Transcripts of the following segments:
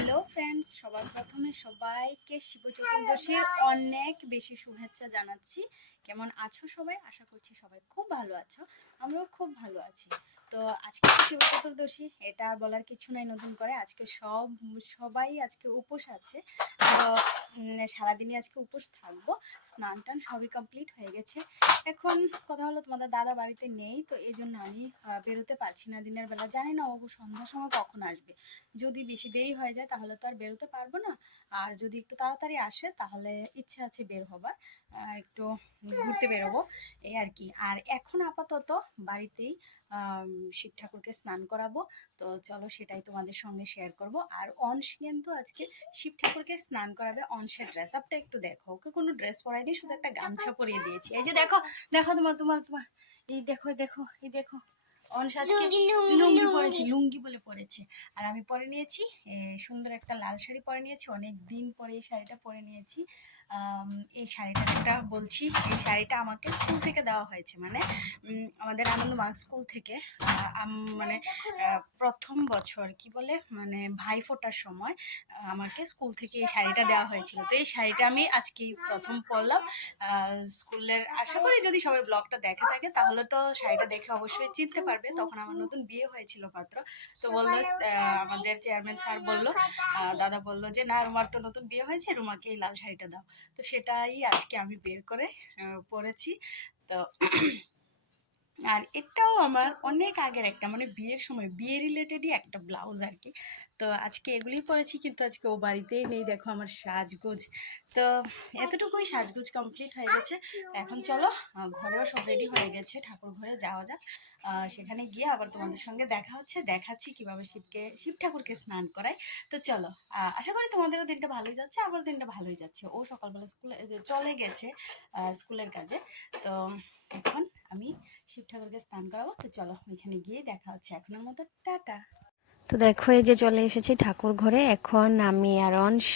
Hello friends সবার প্রথমে সবাইকে শিব চতুর্দশীর অনেক বেশি শুভেচ্ছা জানাচ্ছি। কেমন আছো সবাই? আশা করছি সবাই খুব ভালো আছো। আমরাও খুব ভালো আছি। তো আজকে শিব চতুর্দশী, এটা বলার কিছু নাই নতুন করে। আজকে সব, সবাই আজকে উপোস আছে। তো উম, সারাদিনই আজকে উপোস থাকব। স্নান টান সবই কমপ্লিট হয়ে গেছে। এখন কথা হলো তোমাদের দাদা বাড়িতে নেই তো এই জন্য আমি বেরোতে পারছি না দিনের বেলা। জানি না ও সন্ধ্যার সময় কখন আসবে। যদি বেশি দেরি হয়ে যায় তাহলে তো আর বেরোতে পারব না। আর যদি একটু তাড়াতাড়ি আসে তাহলে ইচ্ছে আছে বের হবার। একটু ঘুরতে বেরোবো এই আর কি। আর এখন আপাতত বাড়িতেই শিব ঠাকুরকে স্নান করাবো। তো চলো সেটাই তোমাদের সঙ্গে শেয়ার করব। আর অংশ কিন্তু আজকে শিব ঠাকুরকে স্নান করাবে অংশের ড্রেস আপটা একটু দেখো। ওকে কোনো ড্রেস পরাইনি শুধু একটা গামছা পরিয়ে দিয়েছি। এই যে দেখো দেখো তোমার তোমার তোমার এই দেখো দেখো এই দেখো। অংশ আজকে লুঙ্গি পরেছি লুঙ্গি। বলে পরেছে। আর আমি পরে নিয়েছি সুন্দর একটা লাল শাড়ি পরে নিয়েছি অনেক দিন পরে এই শাড়িটা পরে নিয়েছি। এই শাড়িটার একটা বলছি এই শাড়িটা আমাকে স্কুল থেকে দেওয়া হয়েছে। মানে আমাদের আনন্দমার্গ স্কুল থেকে মানে প্রথম বছর কি বলে মানে ভাই ফোটার সময় আমাকে স্কুল থেকে এই শাড়িটা দেওয়া হয়েছিল। তো এই শাড়িটা আমি আজকেই প্রথম পরলাম। স্কুলের আশা করি যদি সবাই ব্লগটা দেখে থাকে তাহলে তো শাড়িটা দেখে অবশ্যই চিনতে পারবে। তখন আমার নতুন বিয়ে হয়েছিল মাত্র। তো বলল আমাদের চেয়ারম্যান স্যার বলল দাদা বলল যে না রুমার তো নতুন বিয়ে হয়েছে রুমাকে এই লাল শাড়িটা দাও। তো সেটাই আজকে আমি বের করে পড়েছি। তো আর এটাও আমার অনেক আগের একটা মানে বিয়ের সময় বিয়ে রিলেটেডই একটা ব্লাউজ আর কি। তো আজকে এগুলি পরেছি কিন্তু আজকে ও বাড়িতেই নেই দেখো আমার সাজগোজ। তো এতটুকুই সাজগোজ কমপ্লিট হয়ে গেছে। এখন চলো ঘরেও সব রেডি হয়ে গেছে ঠাকুর ঘরে যাওয়া যাক। সেখানে গিয়ে আবার তোমাদের সঙ্গে দেখা হচ্ছে দেখাচ্ছি কীভাবে শিবকে শিব ঠাকুরকে স্নান করাই তো চলো আশা করি তোমাদেরও দিনটা ভালোই যাচ্ছে আমার দিনটা ভালোই যাচ্ছে। ও সকালবেলা স্কুলে চলে গেছে স্কুলের কাজে। তো এখন আমি শিব ঠাকুরকে স্নান করাবো। তো চলো ওইখানে গিয়ে দেখা হচ্ছে। এখনের মতো টাটা। তো দেখো, এই যে চলে এসেছি ঠাকুর ঘরে। এখন আমি আর অংশ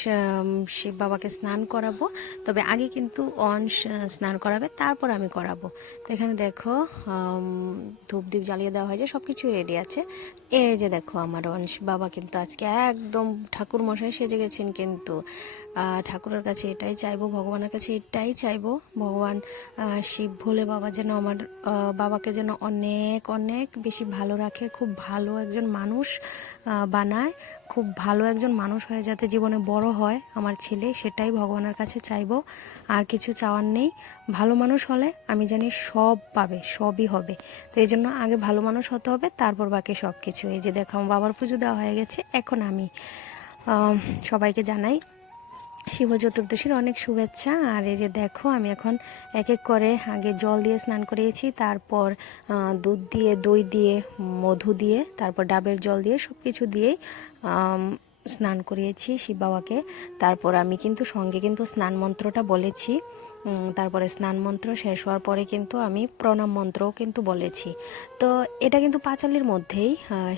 শিব বাবাকে স্নান করাবো। তবে আগে কিন্তু অংশ স্নান করাবে, তারপর আমি করাবো। তো এখানে দেখো ধূপ দ্বীপ জ্বালিয়ে দেওয়া হয়েছে সব কিছুই রেডি আছে। এই যে দেখো, আমার অংশ বাবা কিন্তু আজকে একদম ঠাকুর মশাই সেজে গেছেন কিন্তু। ঠাকুরের কাছে এটাই চাইব, ভগবানের কাছে এটাই চাইব। ভগবান শিব ভোলে বাবা যেন আমার বাবাকে যেন অনেক অনেক বেশি ভালো রাখে। খুব ভালো একজন মানুষ। বানায়। খুব ভালো একজন মানুষ হয়ে যাতে জীবনে বড় হয় আমার ছেলে, সেটাই ভগবানের কাছে চাইব। আর কিছু চাওয়ার নেই। ভালো মানুষ হলে আমি জানি সব পাবে, সবই হবে। তো এই জন্য আগে ভালো মানুষ হতে হবে, তারপর বাকি সব কিছু এই যে দেখো, আমার বাবার পুজো দেওয়া হয়ে গেছে, এখন আমি। সবাইকে জানাই শিব চতুর্দশীর অনেক শুভেচ্ছা। আর এই যে দেখো, আমি এখন এক এক করে আগে জল দিয়ে স্নান করিয়েছি, তারপর দুধ দিয়ে, দই দিয়ে, মধু দিয়ে, তারপর ডাবের জল দিয়ে সব কিছু দিয়েই স্নান করিয়েছি শিব বাবাকে। তারপর আমি কিন্তু সঙ্গে কিন্তু স্নান মন্ত্রটা বলেছি। তারপরে স্নান মন্ত্র শেষ হওয়ার পরে কিন্তু আমি প্রণাম মন্ত্রও কিন্তু বলেছি। তো এটা কিন্তু পাঁচালির মধ্যেই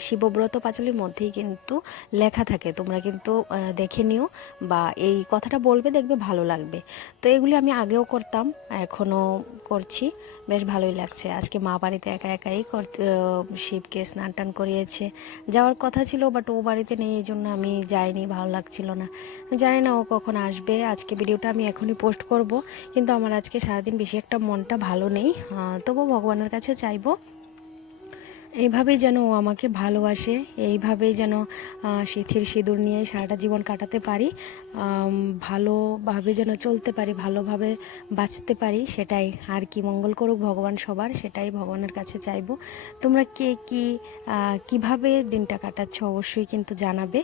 শিবব্রত পাঁচালির মধ্যেই কিন্তু লেখা থাকে। তোমরা কিন্তু দেখে নিও বা এই কথাটা বলবে, দেখবে ভালো লাগবে। তো এগুলি আমি আগেও করতাম, এখনও করছি। বেশ ভালোই লাগছে। আজকে মা বাড়িতে একা একাই শিবকে স্নান টান করিয়েছে। যাওয়ার কথা ছিল, বাট ও বাড়িতে নেই, এই জন্য আমি যাইনি, ভালো লাগছিল না। জানি না ও কখন আসবে। আজকে ভিডিওটা আমি এখনই পোস্ট করব। কিন্তু আমার আজকে সারাদিন বেশি একটা মনটা ভালো নেই। তবু ভগবানের কাছে চাইব, এইভাবেই যেন ও আমাকে ভালোবাসে, এইভাবেই যেন সিথির সিঁদুর নিয়ে সারাটা জীবন কাটাতে পারি ভালোভাবে যেন চলতে পারি, ভালোভাবে বাঁচতে পারি, সেটাই আর কি মঙ্গল করুক ভগবান সবার, সেটাই ভগবানের কাছে চাইব। তোমরা কে কি কীভাবে দিনটা কাটাচ্ছ অবশ্যই কিন্তু জানাবে।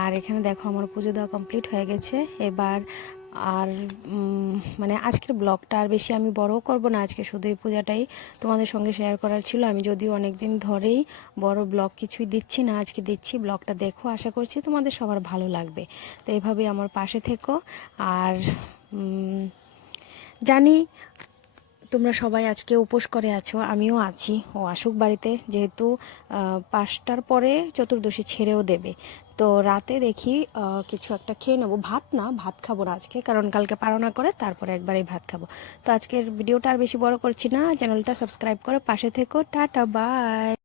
আর এখানে দেখো আমার পুজো দেওয়া কমপ্লিট হয়ে গেছে। এবার আর মানে আজকের ব্লগটা আর বেশি আমি বড়ও করব না। আজকে শুধু এই পূজাটাই তোমাদের সঙ্গে শেয়ার করার ছিল। আমি যদিও অনেক দিন ধরেই বড় ব্লগ কিছুই দিচ্ছি না, আজকে দিচ্ছি। ব্লগটা দেখো, আশা করছি তোমাদের সবার ভালো লাগবে। তো এইভাবেই আমার পাশে থেকো। আর জানি তোমরা সবাই আজকে উপোস করে আছো, আমিও আছি। ও আসুক বাড়িতে, যেহেতু পাঁচটার পরে চতুর্দশী ছেড়েও দেবে। তো রাতে দেখি কিছু একটা খেয়ে নেব। ভাত না, ভাত খাব না আজকে, কারণ কালকে পারনা করে, তারপরে একবারেই ভাত খাব। তো আজকের ভিডিওটা আর বেশি বড় করছি না, চ্যানেলটা সাবস্ক্রাইব করে পাশে থেকো। Tata, bye!